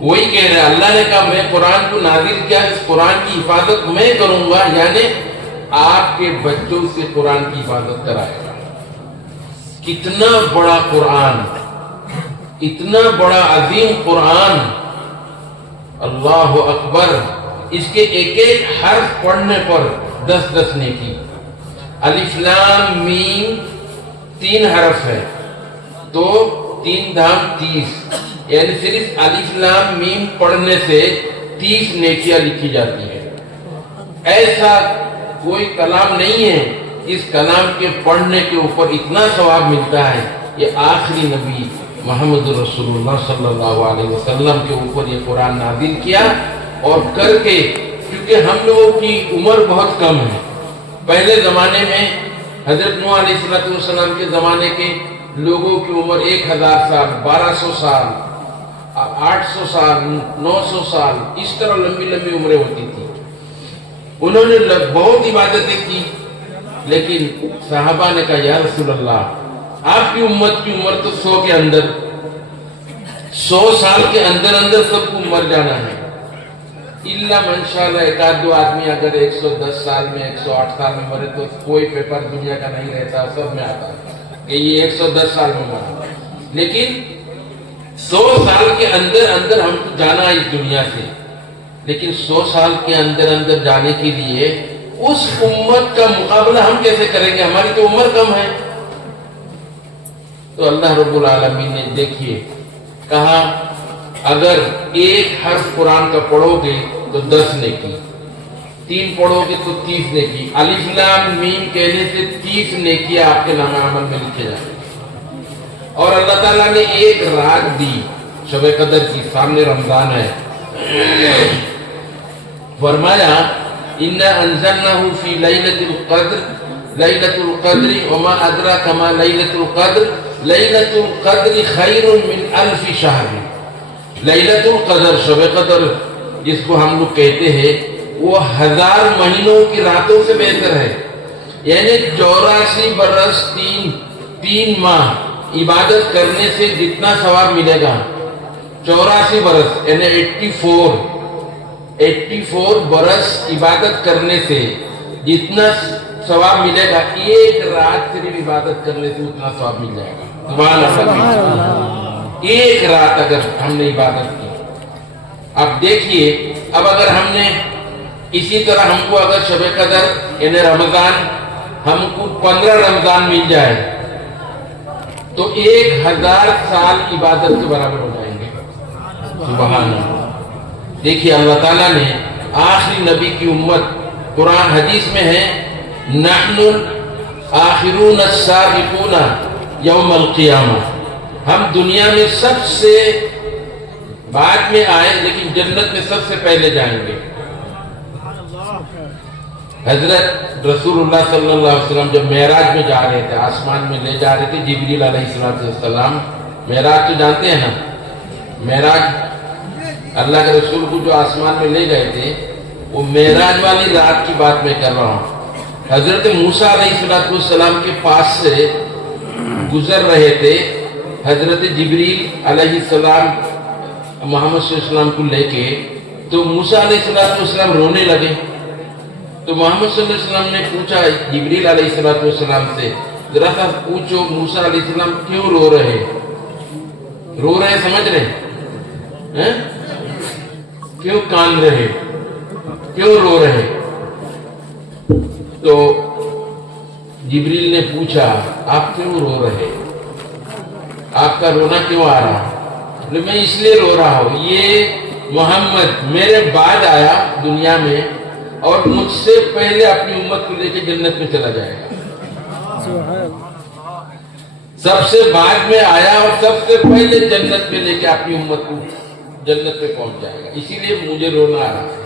وہی کہہ رہے ہیں، اللہ نے کہا میں قرآن کو نازل کیا، اس قرآن کی حفاظت میں کروں گا، یعنی آپ کے بچوں سے قرآن کی حفاظت کرائے گا۔ کتنا بڑا قرآن، اتنا بڑا عظیم قرآن، اللہ اکبر۔ اس کے ایک ایک حرف پڑھنے پر 10 نیکی۔ الف لام میم 3 حرف ہے تو 3 دھام 30، یعنی صرف الف لام میم پڑھنے سے 30 نیکیاں لکھی جاتی ہیں۔ ایسا کوئی کلام نہیں ہے اس کلام کے پڑھنے کے اوپر اتنا ثواب ملتا ہے۔ یہ آخری نبی محمد رسول اللہ صلی اللہ علیہ وسلم کے اوپر یہ قرآن نازل کیا، اور کر کے، کیونکہ ہم لوگوں کی عمر بہت کم ہے۔ پہلے زمانے میں حضرت نوح علیہ السلام کے زمانے کے لوگوں کی عمر 1000 سال، 1200 سال، 800 سال، 900 سال، اس طرح لمبی لمبی عمریں ہوتی تھی۔ انہوں نے بہت عبادتیں کی، لیکن صحابہ نے کہا یا رسول اللہ آپ کی امت کی عمر تو 100 کے اندر، 100 سال کے اندر اندر سب کو مر جانا ہے، الا منشاءاللہ ایک آدھ دو آدمی اگر 110 سال میں 108 سال میں مرے تو کوئی پیپر دنیا کا نہیں رہتا، سب میں آتا ہے کہ یہ 110 سال میں مرا۔ لیکن 100 سال کے اندر اندر ہم کو جانا ہے اس دنیا سے، لیکن 100 سال کے اندر اندر جانے کے لیے اس امت کا مقابلہ ہم کیسے کریں گے؟ ہماری تو عمر کم ہے۔ تو اللہ رب العالمین نے دیکھیے کہا اگر ایک حرف قرآن کا پڑھو گے تو 10 نیکی، 3 پڑھو گے تو 30 نیکی، الف لام میم کہنے سے 30 نیکی آپ کے نام عمل میں لکھے جائیں گے۔ اور اللہ تعالیٰ نے ایک رات دی شب قدر کی، سامنے رمضان ہے، فرمایا اِنَّا أَنزَلْنَاهُ فِي لَيْلَةِ الْقَدْرِ لَيْلَةُ الْقَدْرِ وَمَا أَدْرَاكَ مَا لَيْلَةُ الْقَدْرِ لَيْلَةُ الْقَدْرِ خَيْرٌ مِّنْ أَلْفِ شَهْرٍ۔ لَيْلَةُ الْقَدْر شب قدر جس کو ہم لوگ کہتے ہیں، وہ 1000 مہینوں کی راتوں سے بہتر ہے، یعنی 84 برس 3 ماہ عبادت کرنے سے جتنا ثواب ملے گا، 84 برس یعنی 84 برس عبادت کرنے سے جتنا ثواب ملے گا، ایک رات صرف عبادت کرنے سے اتنا ثواب مل جائے گا۔ سبحان اللہ، ایک رات اگر ہم نے عبادت کی۔ اب دیکھیے، اب اگر ہم نے اسی طرح ہم کو اگر شب قدر یعنی رمضان ہم کو 15 رمضان مل جائے تو 1000 سال عبادت کے برابر ہو جائیں گے۔ سبحان اللہ۔ دیکھیے اللہ تعالیٰ نے آخری نبی کی امت، قرآن حدیث میں ہے نحن آخرون السابقون یوم القیامہ، ہم دنیا میں سب سے بعد میں آئے لیکن جنت میں سب سے پہلے جائیں گے۔ حضرت رسول اللہ صلی اللہ علیہ وسلم جب معراج میں جا رہے تھے، آسمان میں لے جا رہے تھے جبریل علیہ السلام، معراج تو جانتے ہیں نا، معراج اللہ کے رسول کو جو آسمان میں لے گئے تھے، وہ معراج والی رات کی بات میں کر رہا ہوں۔ حضرت موسیٰ علیہ السلام کے پاس سے گزر رہے تھے حضرت جبریل علیہ السلام محمد صلی اللہ علیہ وسلم کو لے کے، تو موسیٰ علیہ السلام رونے لگے۔ تو محمد صلی اللہ علیہ وسلم نے پوچھا جبریل علیہ السلام سے، ذرا سا پوچھو موسیٰ علیہ السلام کیوں رو رہے ہیں، سمجھ رہے ہیں؟ کیوں کان رہے، کیوں رو رہے؟ تو جبریل نے پوچھا آپ کیوں رو رہے، آپ کا رونا کیوں آ رہا؟ میں اس لیے رو رہا ہوں، یہ محمد میرے بعد آیا دنیا میں اور مجھ سے پہلے اپنی امت کو لے کے جنت میں چلا جائے گا۔ سب سے بعد میں آیا اور سب سے پہلے جنت میں لے کے اپنی امت کو جنت پہ پہنچ جائے گا، اسی لیے مجھے رونا آ رہا ہے۔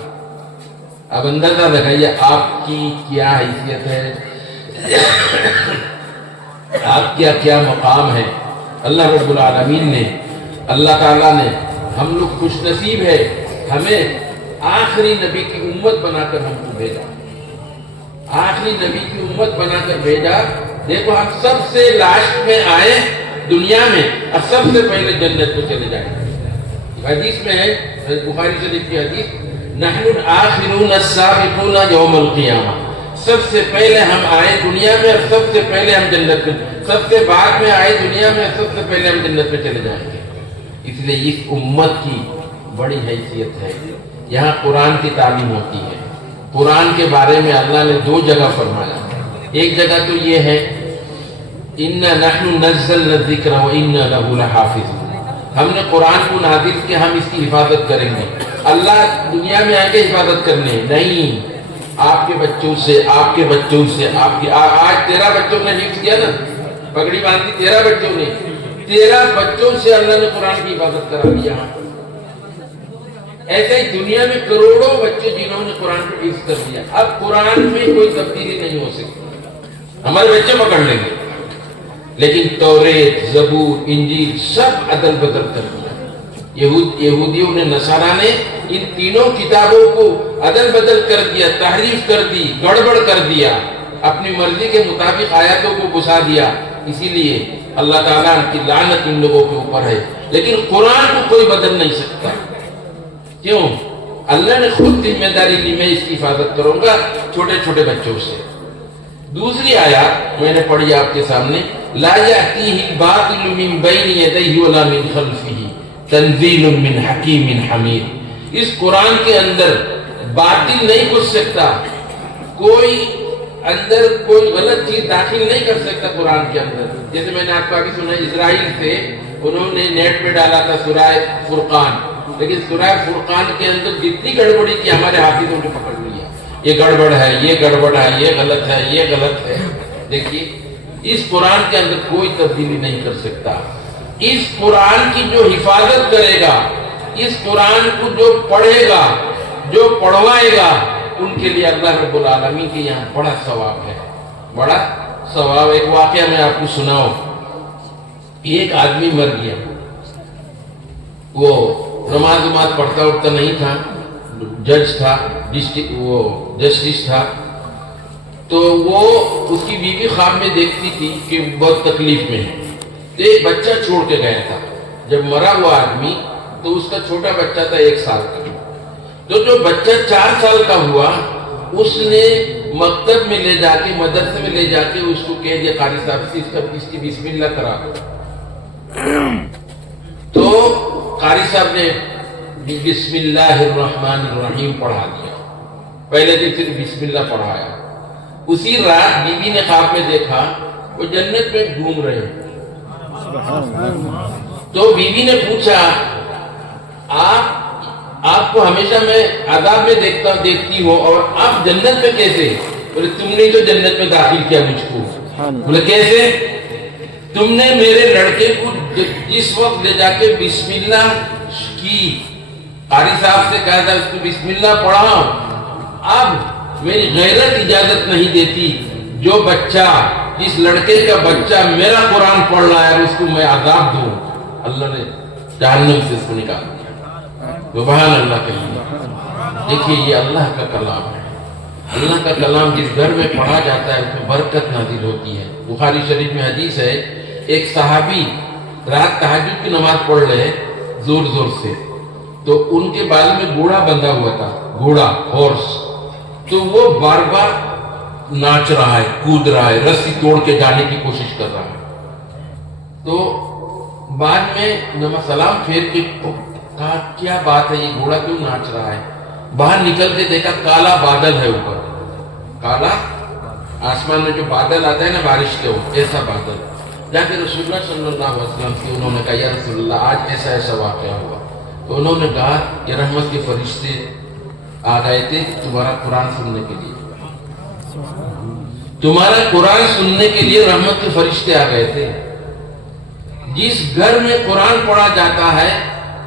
اب اندازہ لگائیے آپ کی کیا حیثیت ہے، آپ کیا کیا مقام ہے۔ اللہ رب العالمین نے، اللہ تعالیٰ نے، ہم لوگ خوش نصیب ہے، ہمیں آخری نبی کی امت بنا کر ہم کو بھیجا، آخری نبی کی امت بنا کر بھیجا۔ دیکھو ہم سب سے لاسٹ میں آئے دنیا میں اور سب سے پہلے جنت کو چلے جائیں گے، حدیث میں ہے بخاری شریف کی حدیث، نحن الآخرون السابقون یوم القیامہ، سب سے پہلے ہم آئے دنیا میں اور سب سے پہلے ہم جنت میں، سب سے بعد میں آئے دنیا میں، سب سے پہلے ہم جنت میں چلے جائیں گے۔ اس لیے اس امت کی بڑی حیثیت ہے، یہاں قرآن کی تعلیم ہوتی ہے۔ قرآن کے بارے میں اللہ نے 2 جگہ فرمایا، ایک جگہ تو یہ ہے اِنَّا نَحْنُ نَزَّلْنَا الذِّكْرَ وَإِنَّا لَهُ لَحَافِظُونَ، ہم نے قرآن کو نازل کیا، ہم اس کی حفاظت کریں گے۔ اللہ دنیا میں آگے حفاظت کرنے نہیں، آپ کے بچوں سے، آپ کے بچوں سے، آپ کے آج 13 بچوں نے حفظ کیا نا، پگڑی باندھی 13 بچوں نے، 13 بچوں سے اللہ نے قرآن کی حفاظت کرا دیا۔ ایسے ہی دنیا میں کروڑوں بچے جنہوں نے قرآن کو حفظ کر دیا۔ اب قرآن میں کوئی تبدیلی نہیں ہو سکتی، ہمارے بچے پکڑ لیں گے، لیکن توریت، زبور، انجیل سب عدل بدل کر دیا۔ یہودیوں نے، نصارہ نے ان تینوں کتابوں کو عدل بدل کر دیا، تحریف کر دی، گڑبڑ کر دیا، اپنی مرضی کے مطابق آیاتوں کو گھسا دیا۔ اسی لیے اللہ تعالیٰ کی لعنت ان لوگوں کے اوپر ہے، لیکن قرآن کو کوئی بدل نہیں سکتا۔ کیوں؟ اللہ نے خود ذمہ داری لی، میں اس کی حفاظت کروں گا چھوٹے چھوٹے بچوں سے۔ دوسری آیات میں نے پڑھی آپ کے سامنے، لا یأتیہ الباطل من بین یدیہ ولا من خلفہ تنزیل من حکیم حمید۔ اس قرآن کے اندر باطل نہیں گھس سکتا، کوئی اندر کوئی غلط چیز داخل نہیں کر سکتا قرآن کے اندر۔ جیسے میں نے آپ کو ابھی سنا، اسرائیل سے انہوں نے نیٹ پہ ڈالا تھا سورہ فرقان، لیکن سورہ فرقان کے اندر جتنی گڑبڑی کی ہمارے حافظوں نے پکڑ لیا، یہ گڑبڑ ہے، یہ گڑبڑ ہے، یہ غلط ہے، یہ غلط ہے۔ دیکھیے اس قرآن کے اندر کوئی تبدیلی نہیں کر سکتا۔ اس قرآن کی جو حفاظت کرے گا، اس قرآن کو جو پڑھے گا، جو پڑھوائے گا، ان کے لیے اللہ رب العالمین کے یہاں بڑا ثواب ہے، بڑا ثواب۔ ایک واقعہ میں آپ کو سناؤں، ایک آدمی مر گیا، وہ نماز پڑھتا اٹھتا نہیں تھا، جج تھا، وہ جسٹس تھا، تو وہ اس کی بیوی خواب میں دیکھتی تھی کہ بہت تکلیف میں ہے، تو ایک بچہ چھوڑ کے گیا تھا۔ جب مرا ہوا آدمی تو اس کا چھوٹا بچہ تھا 1 سال کا، تو جو بچہ 4 سال کا ہوا اس نے مکتب میں لے جا کے، مدرسے میں لے جا کے اس کو کہہ دیا، قاری صاحب سے اس کی بسم اللہ کرا دو۔ تو قاری صاحب نے بسم اللہ الرحمن الرحیم پڑھا دیا، پہلے دن صرف بسم اللہ پڑھایا۔ اسی رات بیوی نے خواب میں دیکھا وہ جنت میں گھوم رہے ہیں، تو بیوی نے پوچھا، آپ کو ہمیشہ میں عذاب میں دیکھتی ہوں اور آپ جنت میں کیسے؟ بولے تم نے تو جنت میں داخل کیا مجھ کو۔ بولے کیسے؟ تم نے میرے لڑکے کو جس وقت لے جا کے بسم اللہ کی، قاری صاحب سے کہا تھا اس کو بسم اللہ پڑھا، اب میری غیرت اجازت نہیں دیتی، جو بچہ، جس لڑکے کا بچہ میرا قرآن پڑھ رہا ہے اس کو میں عذاب دوں، اللہ نے جہنم سے اس کو نکال دیا۔ سبحان اللہ کہیے۔ دیکھیے یہ اللہ کا کلام ہے، اللہ کا کلام جس گھر میں پڑھا جاتا ہے اس میں برکت نازل ہوتی ہے۔ بخاری شریف میں حدیث ہے، ایک صحابی رات تہجد کی نماز پڑھ رہے زور زور سے، تو ان کے بال میں گھوڑا بندھا ہوا تھا، گھوڑا، ہارس، تو وہ بار بار ناچ رہا ہے، کود رہا ہے، رسی توڑ کے جانے کی کوشش کر رہا ہے۔ تو بعد میں نماز سلام پھیر کے کہا کیا بات ہے، یہ گھوڑا کیوں ناچ رہا ہے؟ باہر نکل کے دیکھا کالا بادل ہے اوپر، کالا آسمان میں جو بادل آتا ہے نا بارش کے اوپر، ایسا بادل۔ جا کے رسول اللہ صلی اللہ علیہ وسلم سے انہوں نے کہا یا رسول اللہ آج ایسا ایسا واقعہ ہوا، تو انہوں نے کہا کہ رحمت کے فرشتے آ گئے تھے تمہارا قرآن سننے کے لیے، تمہارا قرآن سننے کے لیے رحمت کے فرشتے آ گئے تھے۔ جس گھر میں قرآن پڑھا جاتا ہے،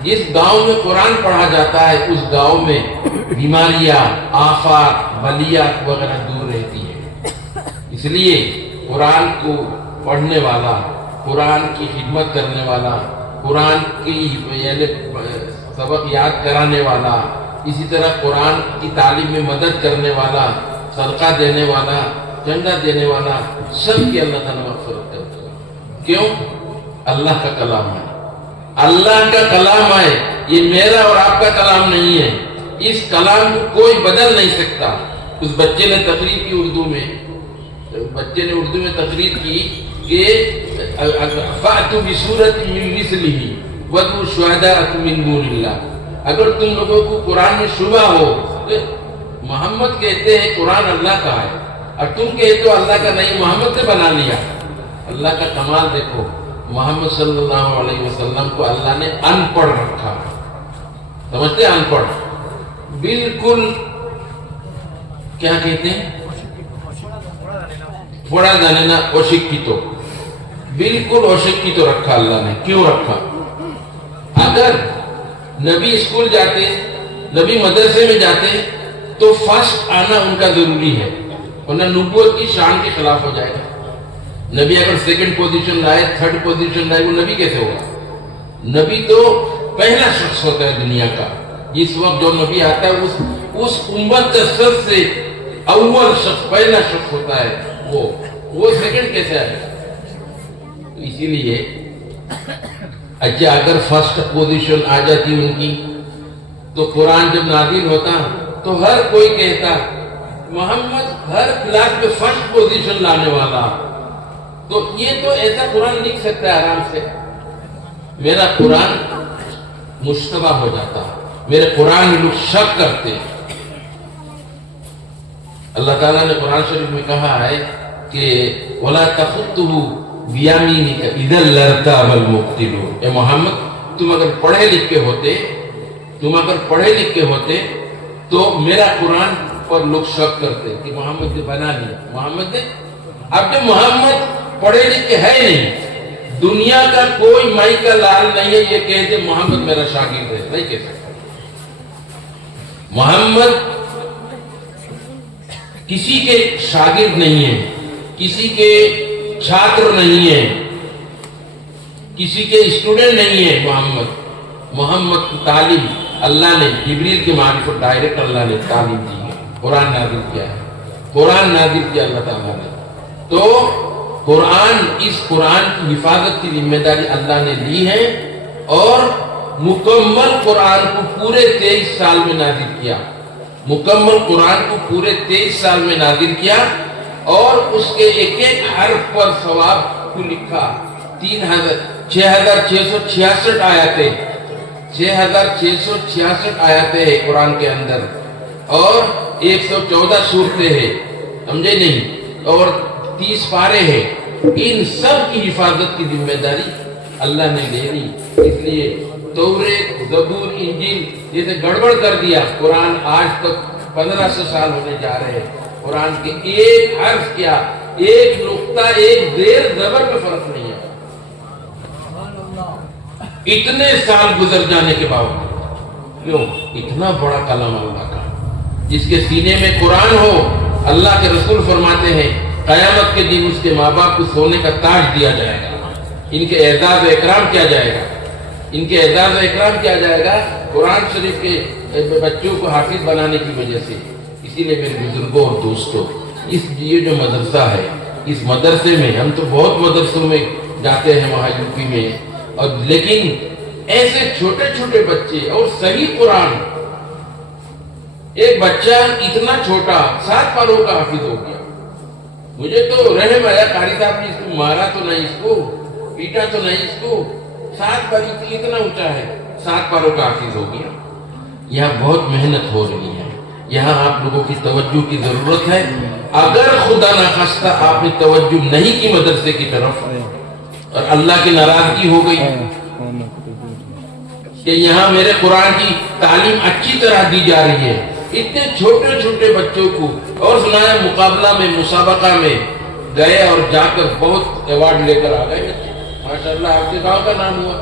جس گاؤں میں قرآن پڑھا جاتا ہے، اس گاؤں میں بیماریاں، آفات، بلیات وغیرہ دور رہتی ہیں۔ اس لیے قرآن کو پڑھنے والا، قرآن کی خدمت کرنے والا، قرآن کی یعنی سبق یاد کرانے والا، اسی طرح قرآن کی تعلیم میں مدد کرنے والا، صدقہ دینے والا، چندہ دینے والا، سب کی اللہ تعالیٰ مغفرت کرتا ہے۔ کیوں؟ اللہ کا کلام ہے، اللہ کا کلام ہے، یہ میرا اور آپ کا کلام نہیں ہے، اس کلام کو کوئی بدل نہیں سکتا۔ اس بچے نے تقریر کی اردو میں تقریر کی کہ فَأْتُوا بِسُورَةٍ مِّن مِّثْلِهِ وَادْعُوا شُهَدَاءَكُم مِّن دُونِ اللَّهِ۔ اگر تم لوگوں کو قرآن میں شبہ ہو، تو محمد کہتے ہیں قرآن اللہ کا ہے اور تم کہتے ہو اللہ کا نہیں، محمد نے بنا لیا۔ اللہ کا کمال دیکھو، محمد صلی اللہ علیہ وسلم کو اللہ نے ان پڑھ رکھا، سمجھتے ہیں ان پڑھ، بالکل کیا کہتے ہیں، پڑھا جانے نا اوشکیتو، بالکل اوشکیتو رکھا اللہ نے۔ کیوں رکھا؟ اگر نبی اسکول جاتے، نبی مدرسے میں جاتے تو فرسٹ آنا ان کا ضروری ہے، ورنہ نبوت کی شان کے خلاف ہو جائے گا۔ نبی اگر سیکنڈ پوزیشن لائے، تھرڈ پوزیشن لائے، وہ نبی کیسے ہوگا؟ نبی تو پہلا شخص ہوتا ہے دنیا کا، اس وقت جو نبی آتا ہے اس امت سب سے اول شخص، پہلا شخص ہوتا ہے، وہ سیکنڈ کیسے آئے گا؟ اسی لیے اچھا اگر فرسٹ پوزیشن آ جاتی ان کی تو قرآن جب نازل ہوتا تو ہر کوئی کہتا محمد ہر کلاس میں فرسٹ پوزیشن لانے والا، تو یہ تو ایسا قرآن لکھ سکتا ہے آرام سے۔ میرا قرآن مشتبہ ہو جاتا، میرے قرآن میں لوگ شک کرتے۔ اللہ تعالیٰ نے قرآن شریف میں کہا ہے کہ وَلَا تَخُطُّهُ بِيَمِينِكَ إِذًا لَارْتَابَ الْمُبْطِلُونَ۔ اے محمد تم اگر پڑھے لکھے ہوتے تو میرا قرآن پر لوگ شک کرتے کہ محمد نے بنا لیا، محمد نے۔ اب جب محمد پڑھے لکھے ہے نہیں، دنیا کا کوئی مائی کا لال نہیں ہے یہ کہتے محمد میرا شاگرد ہے، نہیں کہہ سکتا۔ محمد کسی کے شاگرد نہیں ہے، کسی کے چھاتر نہیں ہے، کسی کے اسٹوڈنٹ نہیں ہے۔ محمد کی تعلیم اللہ نے جبریل کی معرفت ڈائریکٹ اللہ نے تعلیم دی ہے، قرآن نازل کیا ہے، قرآن نازل کیا اللہ تعالیٰ نے۔ تو اس قرآن کی حفاظت کی ذمہ داری اللہ نے لی ہے، اور مکمل قرآن کو پورے 23 سال میں نازل کیا، مکمل قرآن کو پورے 23 سال میں نازل کیا، اور اس کے ایک ایک حرف پر ثواب کو لکھا۔ 6666 آیاتیں، 6666 آیاتیں ہیں قرآن کے اندر، اور 114 سورتیں ہیں، سمجھے نہیں، اور 30 پارے ہیں۔ ان سب کی حفاظت کی ذمہ داری اللہ نے لے لی۔ اس لیے توریت، زبور، انجیل جیسے گڑبڑ کر دیا، قرآن آج تک 1500 سال ہونے جا رہے ہیں، قرآن کے ایک حرف کیا، ایک نقطہ، ایک زیر زبر میں فرق نہیں ہے۔ اتنے سال گزر جانے کے باوجود کیوں؟ اتنا بڑا کلام اللہ کا، جس کے سینے میں قرآن ہو، اللہ کے رسول فرماتے ہیں قیامت کے دن اس کے ماں باپ کو سونے کا تاج دیا جائے گا، ان کے اعزاز و اکرام کیا جائے گا، قرآن شریف کے بچوں کو حافظ بنانے کی وجہ سے۔ اسی لیے میرے بزرگوں اور دوستوں، یہ جو مدرسہ ہے، اس مدرسے میں ہم تو بہت مدرسوں میں جاتے ہیں وہاں یوپی میں، اور لیکن ایسے چھوٹے چھوٹے بچے اور صحیح قرآن، ایک بچہ اتنا چھوٹا 7 پاروں کا حافظ ہو گیا۔ مجھے تو رحم آیا، قاری صاحب نے اس کو مارا تو نہیں، اس کو پیٹا تو نہیں، اس کو 7 پار اتنا اونچا ہے، 7 پاروں کا حافظ ہو گیا۔ یہاں بہت محنت ہو رہی ہے، یہاں آپ لوگوں کی توجہ کی ضرورت ہے۔ اگر خدا نخواستہ آپ نے توجہ نہیں کی مدرسے کی طرف اور اللہ کی ناراضگی ہو گئی کہ یہاں میرے قرآن کی تعلیم اچھی طرح دی جا رہی ہے، اتنے چھوٹے چھوٹے بچوں کو، اور سنایا مقابلہ میں، مسابقہ میں گئے اور جا کر بہت ایوارڈ لے کر آ گئے بچے، ماشاءاللہ آپ کے گاؤں کا نام ہوا۔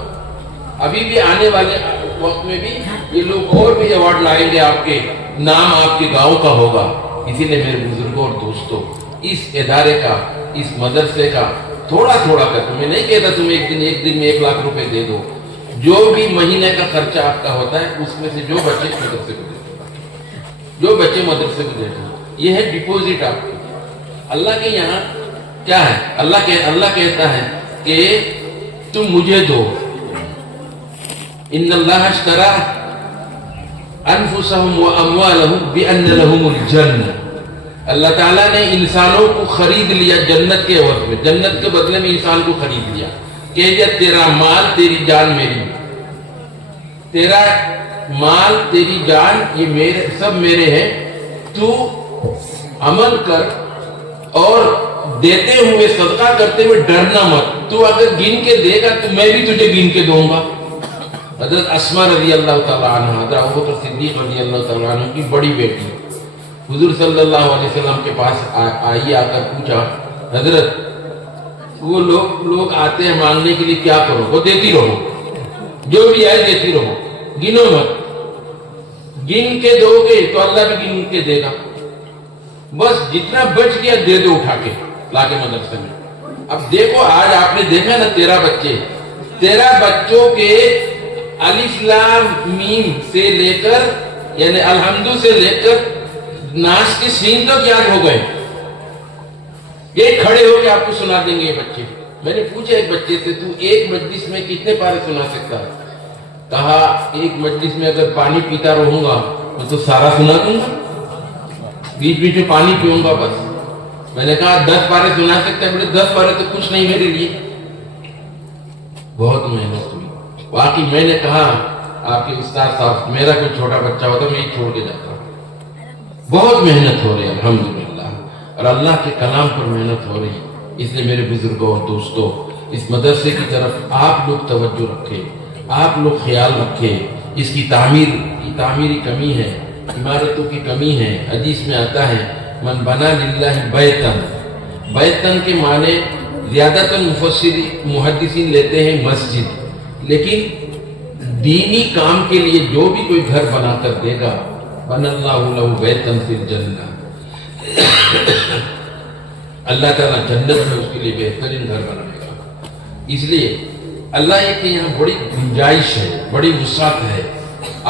ابھی بھی آنے والے وقت میں بھی یہ لوگ اور بھی ایوارڈ لائیں گے، آپ کے نام آپ کے گاؤں کا ہوگا۔ اسی لیے میرے بزرگوں اور دوستوں، اس ادارے کا، اس مدرسے کا تھوڑا تھوڑا کر، تمہیں نہیں کہتا تم ایک دن میں 1 لاکھ روپے دے دو، جو بھی مہینے کا خرچہ آپ کا ہوتا ہے اس میں سے جو بچے مدرسے کو دے دو، یہ ہے ڈپوزٹ آپ کی۔ اللہ کے یہاں کیا ہے؟ اللہ کہتا ہے کہ تم مجھے دو، ان اللہ اشترى انفسهم واموالهم بان لهم الجنہ، اللہ تعالیٰ نے انسانوں کو خرید لیا جنت کے عوض میں، جنت کے بدلے میں انسان کو خرید لیا کہ یہ تیرا مال تیری جان میری، تیرا مال تیری جان یہ میرے سب میرے ہیں، تو عمل کر اور دیتے ہوئے صدقہ کرتے ہوئے ڈرنا مت، تو اگر گن کے دے گا تو میں بھی تجھے گن کے دوں گا۔ حضرت اسماء رضی اللہ تعالیٰ عنہ، حضرت ابوبکر صدیق رضی اللہ تعالیٰ عنہ کی بڑی بیٹی حضور صلی اللہ علیہ وسلم کے پاس آئی، آ کر پوچھا حضرت وہ لوگ آتے ہیں مانگنے کے لیے کیا کرو؟ وہ دیتی رہو، جو بھی آئے دیتی رہو، گنو مت، گن کے دو گے تو اللہ بھی گن کے دے گا، بس جتنا بچ گیا دے دو اٹھا کے لا کے مدرسے میں۔ اب دیکھو آج آپ نے دیکھا نا 13 بچوں کے الف لام میم سے لے کر یعنی الحمد سے لے کر ناس کے سین تک یاد ہو گئے، یہ کھڑے ہو کے آپ کو سنا دیں گے یہ بچے۔ میں نے پوچھا ایک بچے سے تو ایک مجلس میں کتنے پارے سنا سکتا ہے؟ کہا ایک مجلس میں اگر پانی پیتا رہوں گا تو سارا سنا دوں گا، بیچ بیچ میں پانی پیوں گا بس۔ میں نے کہا 10 پارے سنا سکتے ہیں؟ بولے 10 پارے تو کچھ نہیں میرے لیے۔ بہت محنت ہوئی واقعی۔ میں نے کہا آپ کے استاد صاحب میرا کوئی چھوٹا بچہ ہوتا میں چھوڑ کے جاتا، بہت محنت ہو رہی ہے الحمدللہ، اور اللہ کے کلام پر محنت ہو رہی، اس لیے میرے بزرگوں اور دوستوں اس مدرسے کی طرف آپ لوگ توجہ رکھیں، آپ لوگ خیال رکھیں۔ اس کی تعمیری کمی ہے، عمارتوں کی کمی ہے۔ حدیث میں آتا ہے من بنا للہ بیتن، بیتن کے معنی زیادہ تر محدثین لیتے ہیں مسجد، لیکن دینی کام کے لیے جو بھی کوئی گھر بنا کر دے گا بن اللہ لہ بیتن فی الجنہ، اللہ تعالیٰ جنت میں اس کے لیے بہترین گھر بنائے گا۔ اس لیے اللہ یہ کہ یہاں بڑی گنجائش ہے، بڑی وسعت ہے۔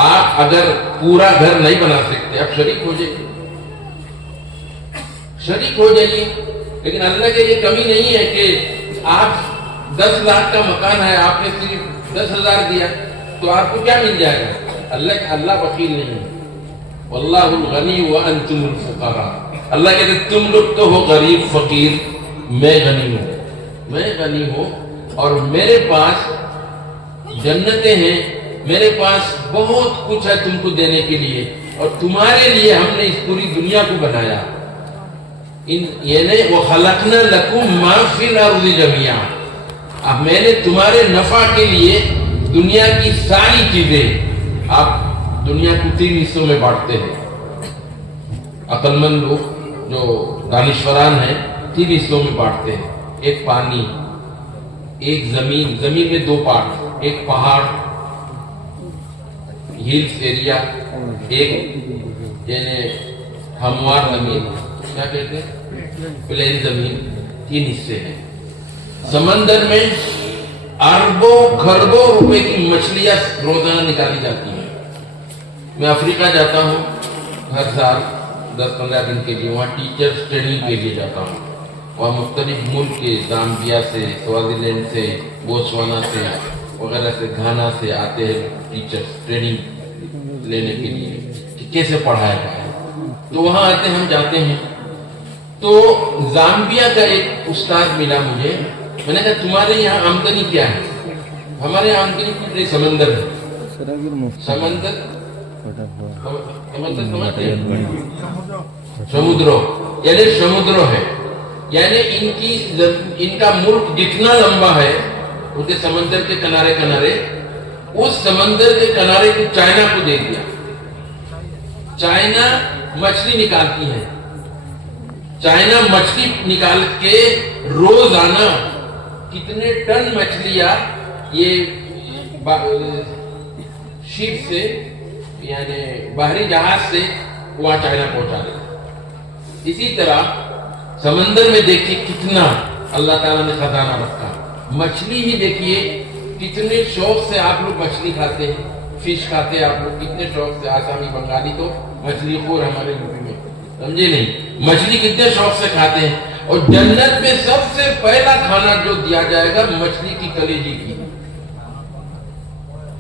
آپ اگر پورا گھر نہیں بنا سکتے آپ شریک ہو جائیے، شریک ہو جائیے، لیکن اللہ کے لیے کمی نہیں ہے کہ آپ 10 لاکھ کا مکان ہے، آپ نے صرف 10,000 دیا تو آپ کو کیا مل جائے گا؟ اللہ بخیل نہیں ہے، واللہ الغنی وانتم الفقراء۔ اللہ کہتے تم لوگ تو ہو غریب فقیر، میں غنی ہوں اور میرے پاس جنتیں ہیں، میرے پاس بہت کچھ ہے تم کو دینے کے لیے، اور تمہارے لیے ہم نے اس پوری دنیا کو بنایا۔ یعنی وَخَلَقْنَا لَكُمْ مَا فِي الْأَرْضِ جَمِيعًا، اب میں نے تمہارے نفع کے لیے دنیا کی ساری چیزیں، آپ دنیا کو 3 حصوں میں بانٹتے ہیں، عقل مند لوگ جو دانشوران ہیں 3 حصوں میں بانٹتے ہیں، ایک پانی، ایک زمین میں 2 پارٹ، ایک پہاڑ ہلز ایریا، ایک یعنی ہموار زمین، کیا کہتے ہیں پلین زمین، 3 حصے ہیں۔ سمندر میں اربوں خربوں روپے کی مچھلیاں روزانہ نکالی جاتی ہیں۔ میں افریقہ جاتا ہوں ہر سال 10-15 دن کے لیے، وہاں ٹیچرز ٹریننگ کے لیے جاتا ہوں، وہاں مختلف ملک کے زامبیا سے، سوازی لینڈ سے، بوتسوانا سے وغیرہ سے، گھانا سے آتے ہیں ٹیچرز ٹریننگ لینے کے لیے کہ کیسے پڑھایا جائے، تو وہاں آتے ہیں، ہم جاتے ہیں۔ تو زامبیا کا ایک استاد ملا مجھے، میں نے کہا تمہارے یہاں آمدنی کیا ہے؟ ہمارے یہاں آمدنی کتنے سمندر ہے، سمندر سمندروں یعنی سمندروں ہے، یعنی ان کا ملک جتنا لمبا ہے ان کے سمندر کے کنارے کنارے، اس سمندر کے کنارے کو چائنا کو دے دیا۔ چائنا مچھلی نکالتی ہے، چائنا مچھلی نکال کے روزانہ کتنے ٹن مچھلیاں یہ شپ سے یعنی بحری جہاز سے وہاں چائنا پہنچا دیتے۔ اسی طرح سمندر میں دیکھیے کتنا اللہ تعالیٰ نے خزانہ رکھا، مچھلی ہی دیکھیے کتنے شوق سے آپ لوگ مچھلی کھاتے ہیں، فش کھاتے ہیں آپ لوگ کتنے شوق سے، آسامی بنگالی تو مچھلی خور ہمارے یوپی میں، سمجھے نہیں، مچھلی کتنے شوق سے کھاتے ہیں۔ اور جنت میں سب سے پہلا کھانا جو دیا جائے گا مچھلی کی کلیجی کی،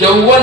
54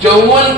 54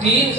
3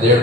1.5